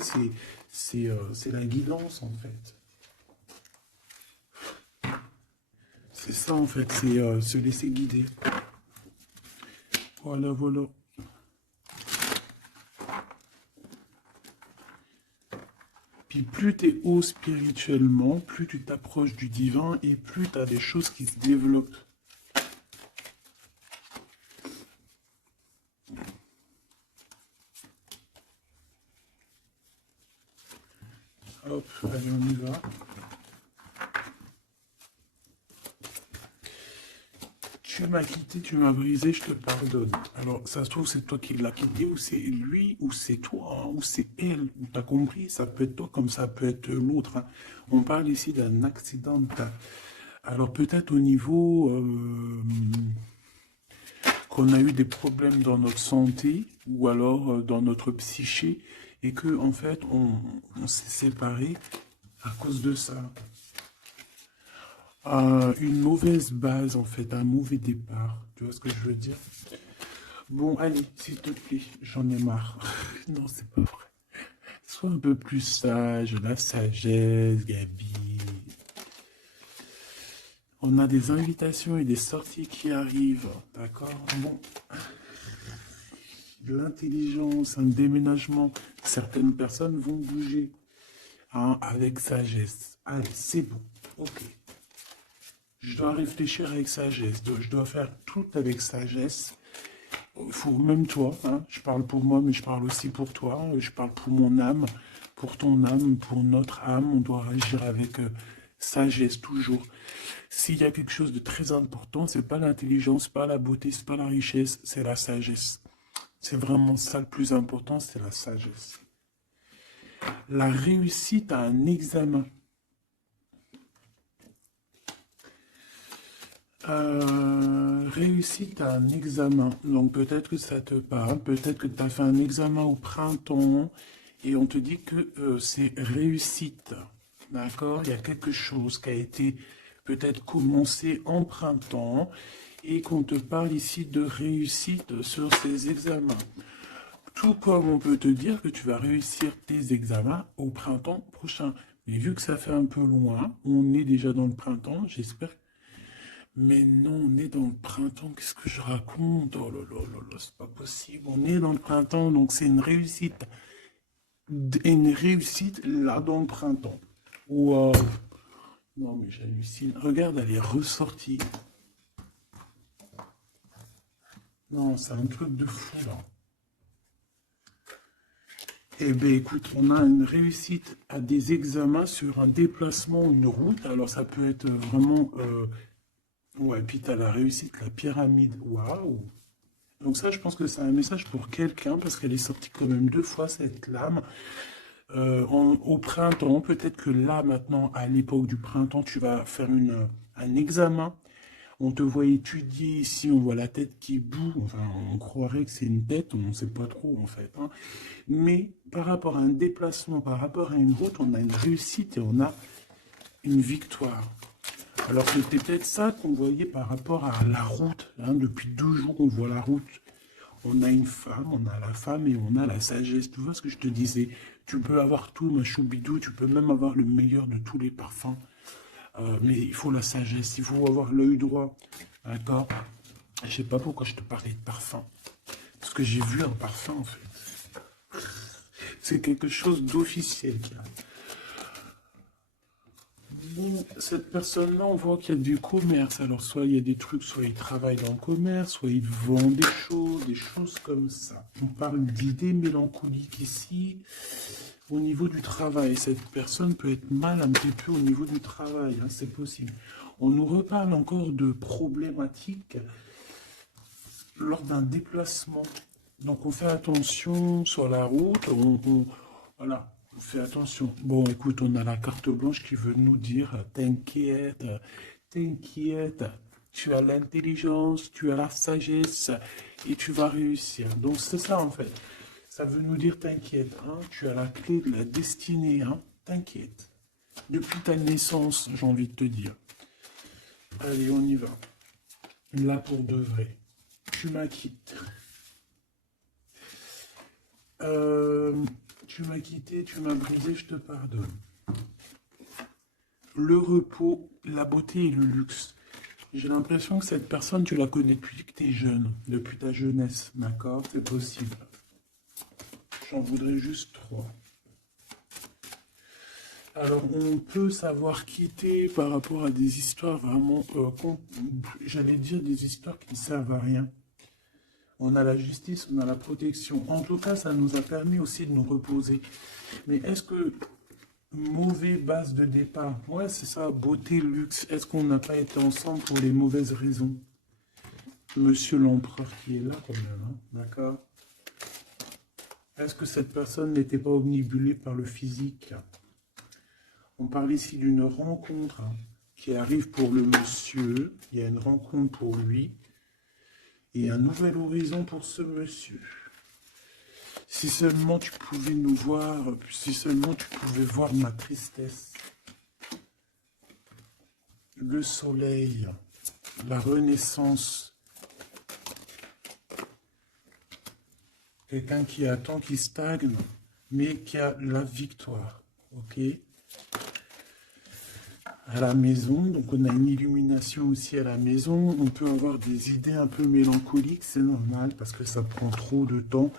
c'est la guidance, en fait. C'est ça, en fait, c'est se laisser guider. Voilà, voilà. Puis plus tu es haut spirituellement, plus tu t'approches du divin et plus tu as des choses qui se développent. Hop, allez, on y va. Tu m'as quitté, tu m'as brisé, je te pardonne. Alors, ça se trouve, c'est toi qui l'as quitté, ou c'est lui, ou c'est toi, hein, ou c'est elle. T'as compris? Ça peut être toi comme ça peut être l'autre, hein. On parle ici d'un accident. Alors, peut-être au niveau qu'on a eu des problèmes dans notre santé, ou alors dans notre psyché, et que, en fait, on s'est séparés à cause de ça. Une mauvaise base, en fait, un mauvais départ. Tu vois ce que je veux dire? Bon, allez, s'il te plaît, j'en ai marre. Non, c'est pas vrai. Sois un peu plus sage, la sagesse, Gabi. On a des invitations et des sorties qui arrivent, d'accord? Bon, l'intelligence, un déménagement. Certaines personnes vont bouger, hein, avec sagesse. Allez, c'est bon, ok. Je dois réfléchir avec sagesse, je dois faire tout avec sagesse. Faut, même toi, hein, je parle pour moi, mais je parle aussi pour toi, je parle pour mon âme, pour ton âme, pour notre âme, on doit agir avec sagesse toujours. S'il y a quelque chose de très important, c'est pas l'intelligence, pas la beauté, c'est pas la richesse, c'est la sagesse. C'est vraiment ça le plus important, c'est la sagesse. La réussite à un examen. Réussite à un examen. Donc peut-être que ça te parle, peut-être que tu as fait un examen au printemps et on te dit que c'est réussite. D'accord? Il y a quelque chose qui a été peut-être commencé en printemps et qu'on te parle ici de réussite sur ces examens. Tout comme on peut te dire que tu vas réussir tes examens au printemps prochain. Mais vu que ça fait un peu loin, on est déjà dans le printemps, j'espère. Mais non, on est dans le printemps, qu'est-ce que je raconte? Oh là là là là, c'est pas possible. On est dans le printemps, donc c'est une réussite. Une réussite là dans le printemps. Wow. Non mais j'hallucine. Regarde, elle est ressortie. Non, c'est un truc de fou là. Eh bien, écoute, on a une réussite à des examens sur un déplacement, une route. Alors, ça peut être vraiment... Ouais, puis tu as la réussite, la pyramide. Waouh! Donc ça, je pense que c'est un message pour quelqu'un, parce qu'elle est sortie quand même 2 fois, cette lame. Au printemps, peut-être que là, maintenant, à l'époque du printemps, tu vas faire un examen. On te voit étudier ici, on voit la tête qui boue. Enfin, on croirait que c'est une tête, on ne sait pas trop en fait, hein. Mais par rapport à un déplacement, par rapport à une route, on a une réussite et on a une victoire. Alors c'était peut-être ça qu'on voyait par rapport à la route, hein. Depuis 2 jours, on voit la route. On a une femme, on a la femme et on a la sagesse. Tu vois ce que je te disais? Tu peux avoir tout, ma choubidou, tu peux même avoir le meilleur de tous les parfums. Mais il faut la sagesse, il faut avoir l'œil droit. D'accord? Je sais pas pourquoi je te parlais de parfum. Parce que j'ai vu un parfum en fait. C'est quelque chose d'officiel. Bon, cette personne-là, on voit qu'il y a du commerce. Alors, soit il y a des trucs, soit il travaille dans le commerce, soit il vend des choses comme ça. On parle d'idées mélancoliques ici. Au niveau du travail, cette personne peut être mal un petit peu au niveau du travail, hein, c'est possible. On nous reparle encore de problématiques lors d'un déplacement. Donc on fait attention sur la route, voilà, on fait attention. Bon, écoute, on a la carte blanche qui veut nous dire, t'inquiète, t'inquiète, tu as l'intelligence, tu as la sagesse et tu vas réussir. Donc c'est ça en fait. Ça veut nous dire t'inquiète, hein, tu as la clé de la destinée, hein, t'inquiète. Depuis ta naissance, j'ai envie de te dire. Allez, on y va. Là pour de vrai. Tu m'acquittes. Tu m'as quitté, tu m'as brisé, je te pardonne. Le repos, la beauté et le luxe. J'ai l'impression que cette personne, tu la connais depuis que tu es jeune, depuis ta jeunesse, d'accord? C'est possible. J'en voudrais juste 3. Alors, on peut savoir quitter par rapport à des histoires vraiment, j'allais dire des histoires qui ne servent à rien. On a la justice, on a la protection. En tout cas, ça nous a permis aussi de nous reposer. Mais est-ce que mauvaise base de départ, ouais, c'est ça, beauté, luxe, est-ce qu'on n'a pas été ensemble pour les mauvaises raisons? Monsieur l'empereur qui est là quand même, hein, d'accord? Est-ce que cette personne n'était pas omnibulée par le physique? On parle ici d'une rencontre, hein, qui arrive pour le monsieur. Il y a une rencontre pour lui. Et un nouvel horizon pour ce monsieur. Si seulement tu pouvais nous voir, si seulement tu pouvais voir ma tristesse. Le soleil, la renaissance. Quelqu'un qui attend, qui stagne, mais qui a la victoire. Ok? À la maison, donc on a une illumination aussi à la maison. On peut avoir des idées un peu mélancoliques, c'est normal parce que ça prend trop de temps.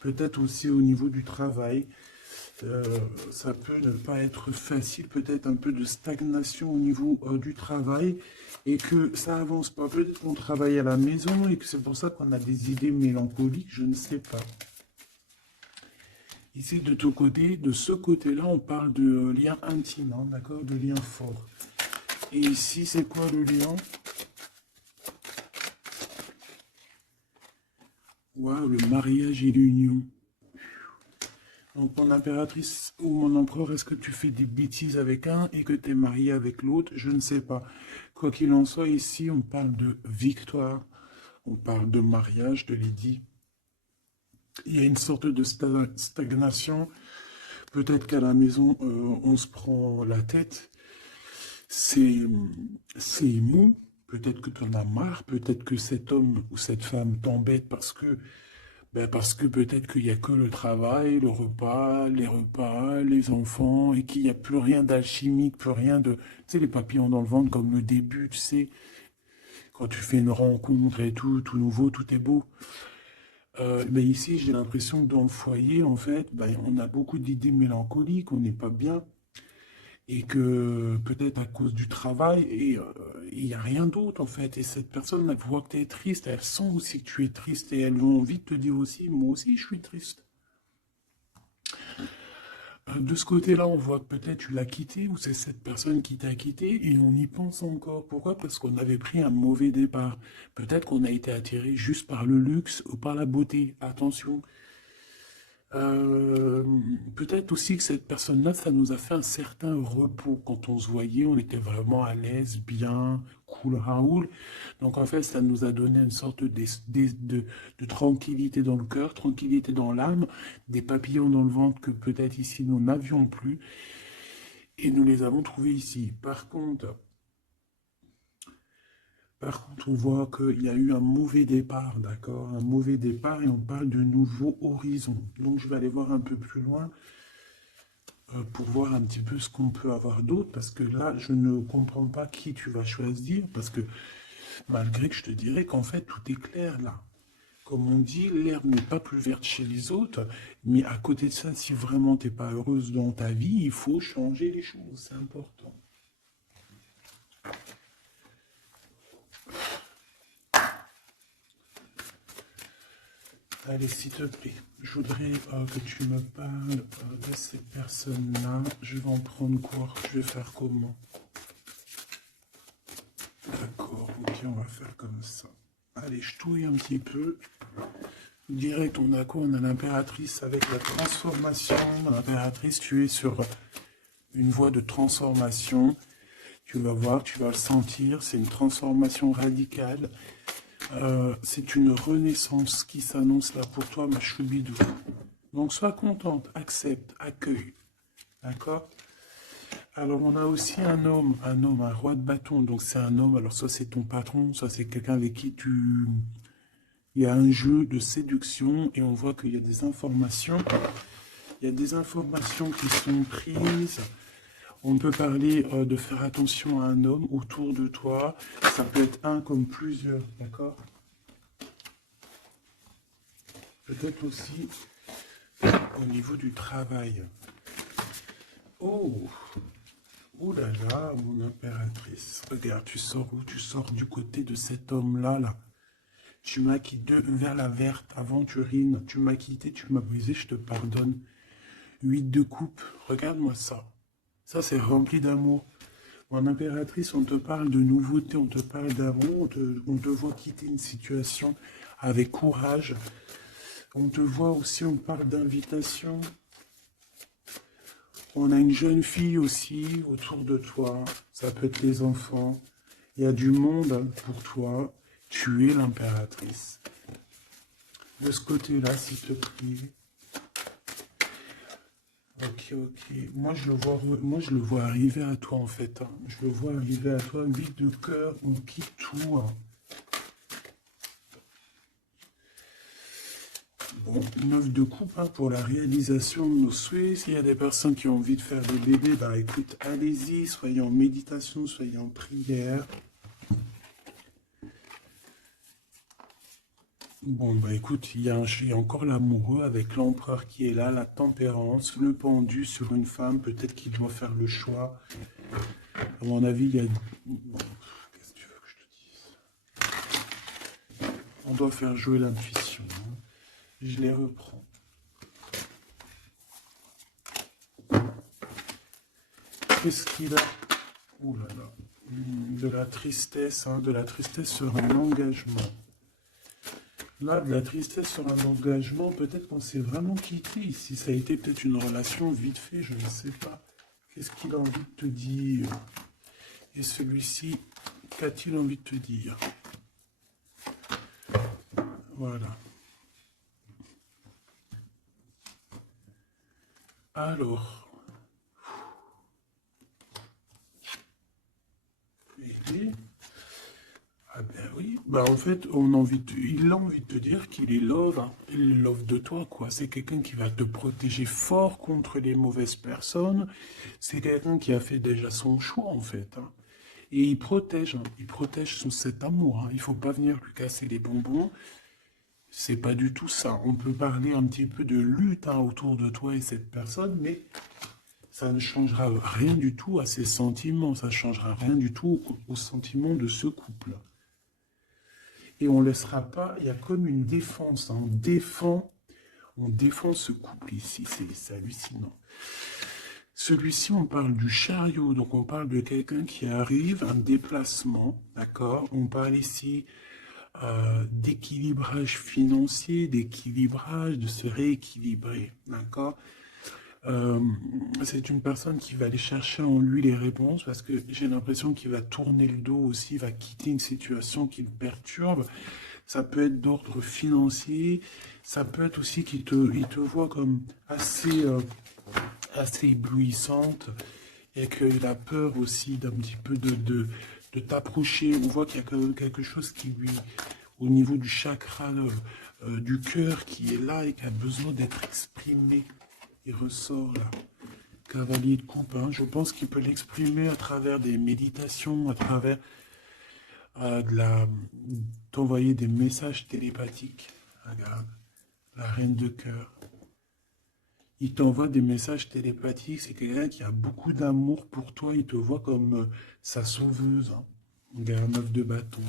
Peut-être aussi au niveau du travail, ça peut ne pas être facile, peut-être un peu de stagnation au niveau du travail et que ça avance pas. Peut-être qu'on travaille à la maison et que c'est pour ça qu'on a des idées mélancoliques, je ne sais pas. Ici, de ton côté, de ce côté-là, on parle de lien intime, hein, d'accord, de lien fort. Et ici, c'est quoi le lien? Waouh, le mariage et l'union. Donc, mon impératrice ou mon empereur, est-ce que tu fais des bêtises avec un et que tu es marié avec l'autre? Je ne sais pas. Quoi qu'il en soit, ici, on parle de victoire. On parle de mariage, de Lydie. Il y a une sorte de stagnation. Peut-être qu'à la maison, on se prend la tête. C'est mou. peut-être que tu en as marre, peut-être que cet homme ou cette femme t'embête parce que peut-être qu'il n'y a que le travail, le repas, les enfants, et qu'il n'y a plus rien d'alchimique, plus rien de... Tu sais, les papillons dans le ventre, comme le début, tu sais, quand tu fais une rencontre et tout nouveau, tout est beau. Ben ici, j'ai l'impression que dans le foyer, en fait, ben, on a beaucoup d'idées mélancoliques, on n'est pas bien, et que peut-être à cause du travail, et il n'y a rien d'autre, en fait. Et cette personne, elle voit que tu es triste, elle sent aussi que tu es triste, et elles ont envie de te dire aussi, moi aussi, je suis triste. De ce côté-là, on voit que peut-être tu l'as quitté ou c'est cette personne qui t'a quitté et on y pense encore. Pourquoi? Parce qu'on avait pris un mauvais départ. Peut-être qu'on a été attiré juste par le luxe ou par la beauté. Attention. Euh, Peut-être aussi que cette personne-là, ça nous a fait un certain repos. Quand on se voyait, on était vraiment à l'aise, bien, cool, Raoul. Donc en fait, ça nous a donné une sorte de tranquillité dans le cœur, tranquillité dans l'âme, des papillons dans le ventre que peut-être ici nous n'avions plus. Et nous les avons trouvés ici. Par contre, on voit qu'il y a eu un mauvais départ, d'accord? Un mauvais départ et on parle de nouveaux horizons. Donc je vais aller voir un peu plus loin pour voir un petit peu ce qu'on peut avoir d'autre, parce que là, je ne comprends pas qui tu vas choisir, parce que malgré que je te dirais qu'en fait, tout est clair là. Comme on dit, l'herbe n'est pas plus verte chez les autres, mais à côté de ça, si vraiment t'es pas heureuse dans ta vie, il faut changer les choses, c'est important. Allez, s'il te plaît, je voudrais que tu me parles de ces personnes-là. Je vais en prendre quoi? Je vais faire comment? D'accord, ok, on va faire comme ça. Allez, je touille un petit peu. Direct, on a quoi? On a l'impératrice avec la transformation. L'impératrice, tu es sur une voie de transformation. Tu vas voir, tu vas le sentir. C'est une transformation radicale. C'est une renaissance qui s'annonce là pour toi, ma choubidou. Donc sois contente, accepte, accueille. D'accord? Alors on a aussi un roi de bâton. Donc c'est un homme, alors soit c'est ton patron, soit c'est quelqu'un avec qui tu... Il y a un jeu de séduction et on voit qu'il y a des informations. Il y a des informations qui sont prises. On peut parler de faire attention à un homme autour de toi. Ça peut être un comme plusieurs, d'accord? Peut-être aussi au niveau du travail. Oh, oh là là, mon impératrice. Regarde, tu sors où? Tu sors du côté de cet homme-là, là. Tu m'as quitté vers la verte, aventurine. Tu m'as quitté, tu m'as brisé, je te pardonne. 8 de coupe, regarde-moi ça. Ça, c'est rempli d'amour. Mon impératrice, on te parle de nouveauté, on te parle d'amour, on te voit quitter une situation avec courage. On te voit aussi, on parle d'invitation. On a une jeune fille aussi autour de toi. Ça peut être les enfants. Il y a du monde pour toi. Tu es l'impératrice. De ce côté-là, s'il te plaît. Ok, ok. Moi, je le vois arriver à toi, en fait. Hein. Je le vois arriver à toi, vide de cœur, on quitte tout. Hein. Bon, 9 de coupe hein, pour la réalisation de nos souhaits. S'il y a des personnes qui ont envie de faire des bébés, bah écoute, allez-y, soyez en méditation, soyez en prière. Bon, bah écoute, il y a encore l'amoureux avec l'empereur qui est là, la tempérance, le pendu sur une femme, peut-être qu'il doit faire le choix. À mon avis, il y a... Bon, qu'est-ce que tu veux que je te dise? On doit faire jouer l'intuition. Hein. Je les reprends. Qu'est-ce qu'il a? Ouh là là. De la tristesse, hein, de la tristesse sur un engagement. Là, de la tristesse sur un engagement, peut-être qu'on s'est vraiment quitté ici. Ça a été peut-être une relation vite fait, je ne sais pas. Qu'est-ce qu'il a envie de te dire? Et celui-ci, qu'a-t-il envie de te dire? Voilà. Alors, Bah en fait, il a envie de te dire qu'il est love, hein. Il est love de toi, quoi. C'est quelqu'un qui va te protéger fort contre les mauvaises personnes. C'est quelqu'un qui a fait déjà son choix, en fait, hein. Et il protège cet amour, hein. Il faut pas venir lui casser les bonbons. C'est pas du tout ça. On peut parler un petit peu de lutte, hein, autour de toi et cette personne, mais ça ne changera rien du tout à ses sentiments. Ça ne changera rien du tout aux sentiments de ce couple. Et on ne laissera pas, il y a comme une défense, hein. On défend ce couple ici, c'est hallucinant. Celui-ci, on parle du chariot, donc on parle de quelqu'un qui arrive, un déplacement, d'accord? On parle ici d'équilibrage financier, d'équilibrage, de se rééquilibrer, d'accord? C'est une personne qui va aller chercher en lui les réponses parce que j'ai l'impression qu'il va tourner le dos aussi, va quitter une situation qui le perturbe. Ça peut être d'ordre financier, ça peut être aussi il te voit comme assez éblouissante et qu'il a peur aussi d'un petit peu de t'approcher. On voit qu'il y a quand même quelque chose qui lui, au niveau du chakra du cœur, qui est là et qui a besoin d'être exprimé. Il ressort là. Cavalier de coupe, hein. Je pense qu'il peut l'exprimer à travers des méditations, à travers d'envoyer des messages télépathiques. Regarde, la reine de cœur. Il t'envoie des messages télépathiques. C'est quelqu'un qui a beaucoup d'amour pour toi. Il te voit comme sa sauveuse, hein. Regarde, 9 de bâton.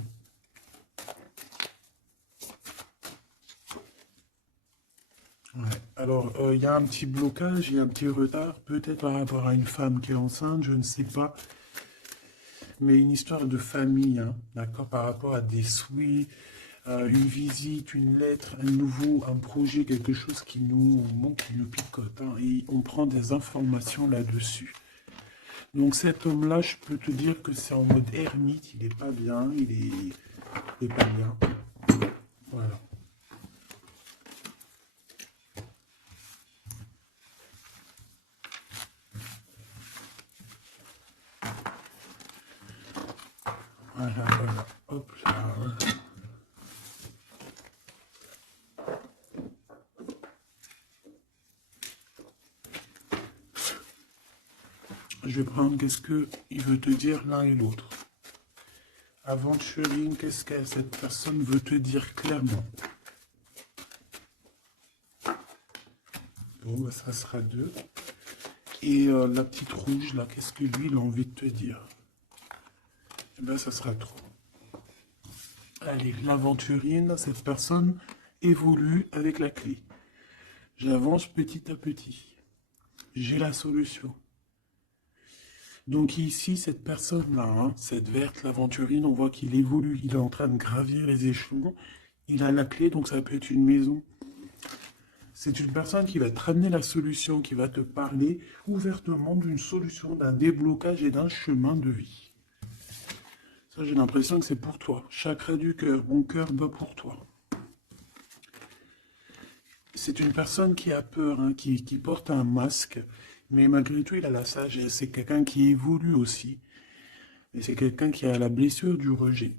Ouais. Alors, il y a un petit blocage, il y a un petit retard, peut-être par rapport à une femme qui est enceinte, je ne sais pas. Mais une histoire de famille, hein, d'accord, par rapport à des souhaits, une visite, une lettre, un projet, quelque chose qui nous manque, qui nous picote, hein, et on prend des informations là-dessus. Donc cet homme-là, je peux te dire que c'est en mode ermite, il est pas bien, il est pas bien. Voilà. Voilà. Hop là. Voilà. Je vais prendre qu'est-ce qu'il veut te dire l'un et l'autre. Aventuring, qu'est-ce que cette personne veut te dire clairement? Bon, bah, ça sera 2. Et la petite rouge, là, qu'est-ce que lui, il a envie de te dire? Eh bien, ça sera 3. Allez, l'aventurine, cette personne évolue avec la clé. J'avance petit à petit. J'ai la solution. Donc ici, cette personne-là, hein, cette verte, l'aventurine, on voit qu'il évolue, il est en train de gravir les échelons. Il a la clé, donc ça peut être une maison. C'est une personne qui va te ramener la solution, qui va te parler ouvertement d'une solution, d'un déblocage et d'un chemin de vie. Ça, j'ai l'impression que c'est pour toi. Chakra du cœur, mon cœur bat pour toi. C'est une personne qui a peur, hein, qui porte un masque, mais malgré tout, il a la sagesse. C'est quelqu'un qui évolue aussi. Et c'est quelqu'un qui a la blessure du rejet.